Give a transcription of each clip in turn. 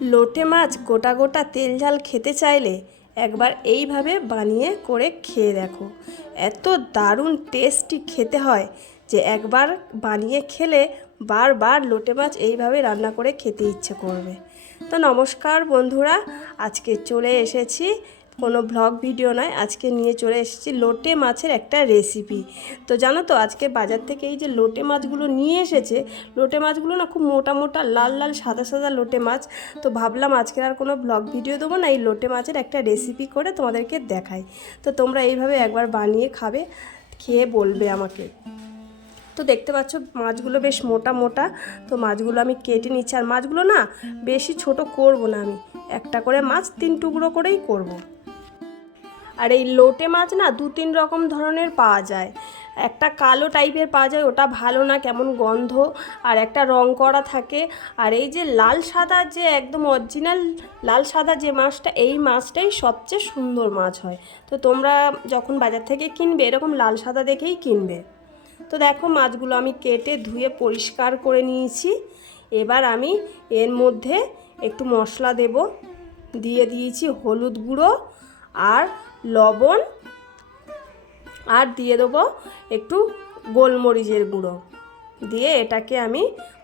লোটে মাছ গোটা গোটা তেল ঝাল খেতে চাইলে একবার এইভাবে বানিয়ে করে খেয়ে দেখো। এত দারুণ টেস্টি খেতে হয় যে একবার বানিয়ে খেলে বারবার লোটে মাছ এইভাবে রান্না করে খেতে ইচ্ছে করবে। তো নমস্কার বন্ধুরা, আজকে চলে এসেছি কোনো ব্লগ ভিডিও নয়, আজকে নিয়ে চলে এসেছি লোটে মাছের একটা রেসিপি তো জানো তো, আজকে বাজার থেকে এই যে লোটে মাছগুলো নিয়ে এসেছে, লোটে মাছগুলো না খুব মোটা মোটা, লাল লাল সাদা সাদা লোটে মাছ। তো ভাবলাম আজকের আর কোনো ব্লগ ভিডিও দেবো না, এই লোটে মাছের একটা রেসিপি করে তোমাদেরকে দেখাই। তো তোমরা এইভাবে একবার বানিয়ে খাবে, খেয়ে বলবে আমাকে। তো দেখতে পাচ্ছ, মাছগুলো বেশ মোটা মোটা, তো মাছগুলো আমি কেটে নিচ্ছি। আর মাছগুলো না বেশি ছোট করব না আমি, একটা করে মাছ তিন টুকরো করেই করব। আর এই লোটে মাছ না দু তিন রকম ধরনের পাওয়া যায়। একটা কালো টাইপের পাওয়া যায়, ওটা ভালো না, কেমন গন্ধ, আর একটা রং করা থাকে। আর এই যে লাল সাদা যে একদম অরিজিনাল লাল সাদা যে মাছটা, এই মাছটাই সবচেয়ে সুন্দর মাছ হয়। তো তোমরা যখন বাজার থেকে কিনবে, এরকম লাল সাদা দেখেই কিনবে। তো দেখো মাছগুলো আমি কেটে ধুয়ে পরিষ্কার করে নিয়েছি। এবার আমি এর মধ্যে একটু মশলা দেব। দিয়ে দিয়েছি হলুদ গুঁড়ো আর লবণ আর দিয়ে দেবো একটু গোলমরিচের গুঁড়ো। দিয়ে এটাকে আমি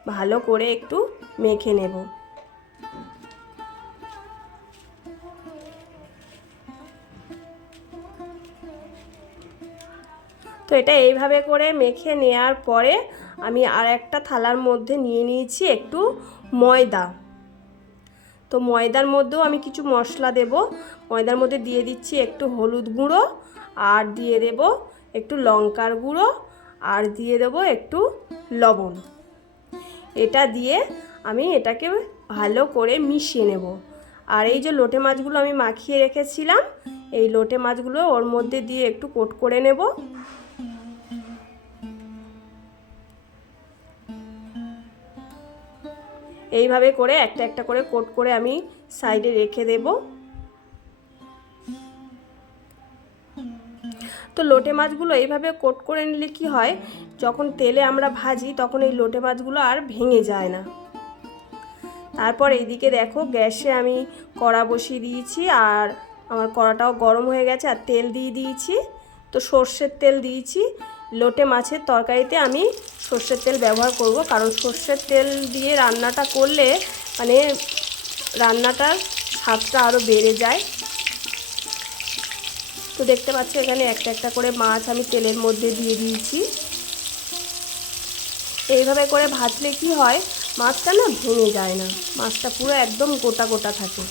ভালো করে একটু মেখে নেব। তো এটা এইভাবে করে মেখে নেওয়ার পরে আমি আর একটা থালার মধ্যে নিয়ে নিয়েছি একটু ময়দা। তো ময়দার মধ্যেও আমি কিছু মশলা দেব। ময়দার মধ্যে দিয়ে দিচ্ছি একটু হলুদ গুঁড়ো আর দিয়ে দেব একটু লঙ্কার গুঁড়ো আর দিয়ে দেব একটু লবণ। এটা দিয়ে আমি এটাকে ভালো করে মিশিয়ে নেব। আর এই যে লোটে মাছগুলো আমি মাখিয়ে রেখেছিলাম, এই লোটে মাছগুলো ওর মধ্যে দিয়ে একটু কোট করে নেব। এইভাবে করে একটা একটা করে কোট করে আমি সাইডে রেখে দেব। তো লোটে মাছগুলো এইভাবে কোট করে নিলে কি হয়, যখন তেলে আমরা ভাজি তখন এই লোটে মাছগুলো আর ভেঙে যায় না। তারপর এইদিকে দেখো গ্যাসে আমি কড়া বসিয়ে দিয়েছি আর আমার কড়াটাও গরম হয়ে গেছে আর তেল দিয়ে দিয়েছি। তো সর্ষের তেল দিয়েছি। লোটে মাছের তরকারিতে আমি সর্ষের তেল ব্যবহার করব। কারণ সর্ষের তেল দিয়ে রান্নাটা করলে মানে রান্নাটার স্বাদটা আরও বেড়ে যায়। তো দেখতে পাচ্ছ এখানে একটা একটা করে মাছ আমি তেলের মধ্যে দিয়ে দিয়েছি। এইভাবে করে ভাজলে কি হয়? মাছটা না ভেঙে যায় না। মাছটা পুরো একদম গোটা গোটা থাকে।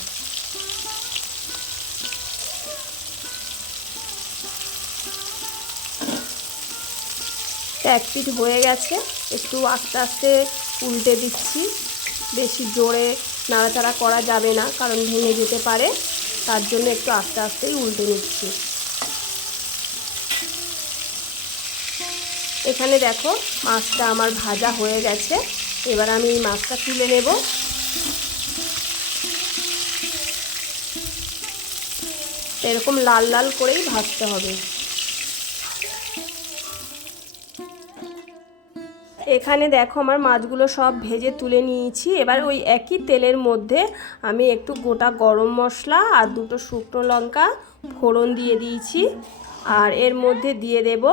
এক পিঠ হয়ে গেছে। একটু আস্তে আস্তে উল্টে দিচ্ছি। বেশি জোরে নাড়াচাড়া করা যাবে না, কারণ ভেঙে যেতে পারে। তার জন্য একটু আস্তে আস্তেই উল্টে নিচ্ছি। এখানে দেখো, মাছটা আমার ভাজা হয়ে গেছে। এবার আমি এই মাছটা তুলে নেব। এরকম লাল লাল করেই ভাজতে হবে। এখানে দেখো আমার মাছগুলো সব ভেজে তুলে নিয়েছি। এবার ওই একই তেলের মধ্যে আমি একটু গোটা গরম মশলা আর দুটো শুকনো লঙ্কা ফোড়ন দিয়ে দিয়েছি। আর এর মধ্যে দিয়ে দেব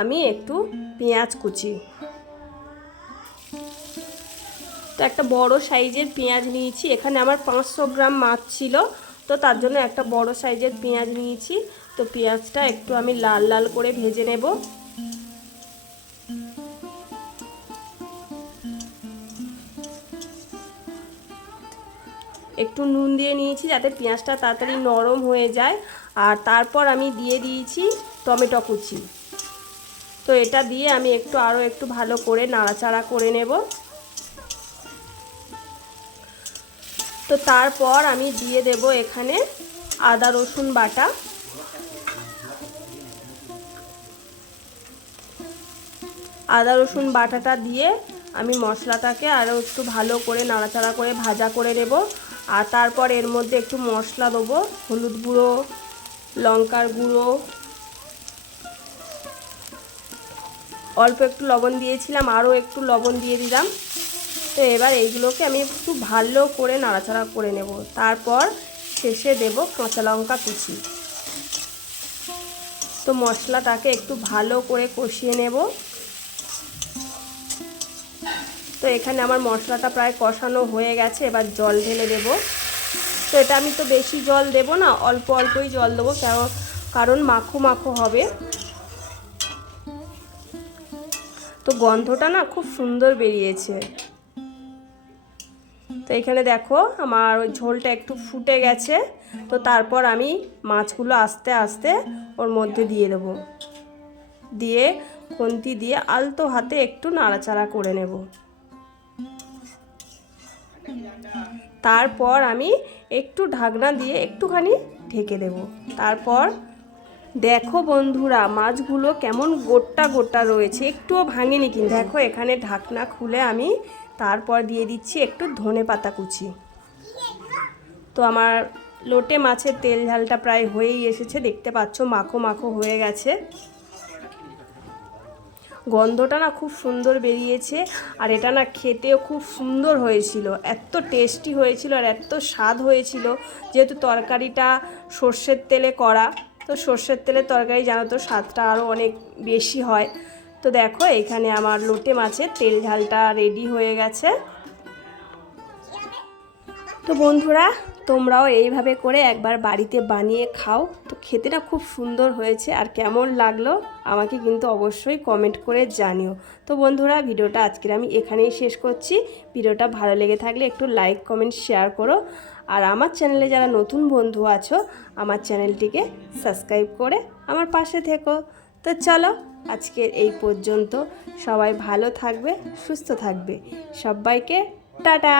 আমি একটু পেঁয়াজ কুচি। তো একটা বড় সাইজের পেঁয়াজ নিয়েছি। এখানে আমার পাঁচশো গ্রাম মাছ ছিল, তো তার জন্য একটা বড় সাইজের পেঁয়াজ নিয়েছি। তো পেঁয়াজটা একটু আমি লাল লাল করে ভেজে নেব। একটু নুন দিয়ে নিয়েছি যাতে পেঁয়াজটা তাড়াতাড়ি নরম হয়ে যায়। আর তারপর আমি দিয়ে দিয়েছি টমেটো কুচি। তো এটা দিয়ে আমি একটু আরও একটু ভালো করে নাড়াচাড়া করে নেব। তো তারপর আমি দিয়ে দেব এখানে আদা, রসুন বাটা। আদা, রসুন বাটাটা দিয়ে আমি মশলাটাকে আরও একটু ভালো করে নাড়াচাড়া করে ভাজা করে নেব। আর তারপর এর মধ্যে একটু মশলা দেবো। হলুদ গুঁড়ো, লঙ্কার গুঁড়ো। অল্প একটু লবণ দিয়েছিলাম, আরও একটু লবণ দিয়ে দিলাম। তো এবার এইগুলোকে আমি একটু ভালো করে নাড়াচাড়া করে নেব। তারপর শেষে দেব কাঁচা লঙ্কা কুচি। তো মশলাটাকে একটু ভালো করে কষিয়ে নেব। তো এখানে আমার মশলাটা প্রায় কষানো হয়ে গেছে, এবার জল ঢেলে দেব। তো এটা আমি তো বেশি জল দেব না, অল্প অল্পই জল দেবো কারণ মাখো মাখো হবে। তো গন্ধটা না খুব সুন্দর বেরিয়েছে। তো এখানে দেখো, আমার ওই ঝোলটা একটু ফুটে গেছে, তো তারপর আমি মাছগুলো আস্তে আস্তে ওর মধ্যে দিয়ে দেবো। দিয়ে খুন্তি দিয়ে আলতো হাতে একটু নাড়াচাড়া করে নেব। তারপর আমি একটু ঢাকনা দিয়ে একটুখানি ঢেকে দেব। তারপর দেখো বন্ধুরা, মাছগুলো কেমন গোটা গোটা রয়েছে। একটুও ভাঙেনি কিন্তু। দেখো, এখানে ঢাকনা খুলে আমি তারপর দিয়ে দিচ্ছি একটু ধনে পাতা কুচি। তো আমার লোটে মাছের তেল ঝালটা প্রায় হয়েই এসেছে। দেখতে পাচ্ছ, মাখো মাখো হয়ে গেছে। গন্ধটা না খুব সুন্দর বেরিয়েছে আর এটা না খেতেও খুব সুন্দর হয়েছিল। এত টেস্টি হয়েছিল আর এত স্বাদ হয়েছিল। যেহেতু তরকারিটা সর্ষের তেলে করা, তো সর্ষের তেলের তরকারি জানো তো স্বাদটা আরও অনেক বেশি হয়। তো দেখো এখানে আমার লোটে মাছের তেল ঝালটা রেডি হয়ে গেছে। তো বন্ধুরা তোমরাও এইভাবে করে একবার বাড়িতে বানিয়ে খাও। তো খেতেটা খুব সুন্দর হয়েছে আর কেমন লাগল আমাকে কিন্তু অবশ্যই কমেন্ট করে জানিও। তো বন্ধুরা, ভিডিওটা আজকের আমি এখানেই শেষ করছি। ভিডিওটা ভালো লেগে থাকলে একটু লাইক কমেন্ট শেয়ার করো। আর আমার চ্যানেলে যারা নতুন বন্ধু আছো, আমার চ্যানেলটিকে সাবস্ক্রাইব করে আমার পাশে থেকো। তো চলো, আজকের এই পর্যন্ত সবাই ভালো থাকবে, সুস্থ থাকবে। সবাইকে টাটা!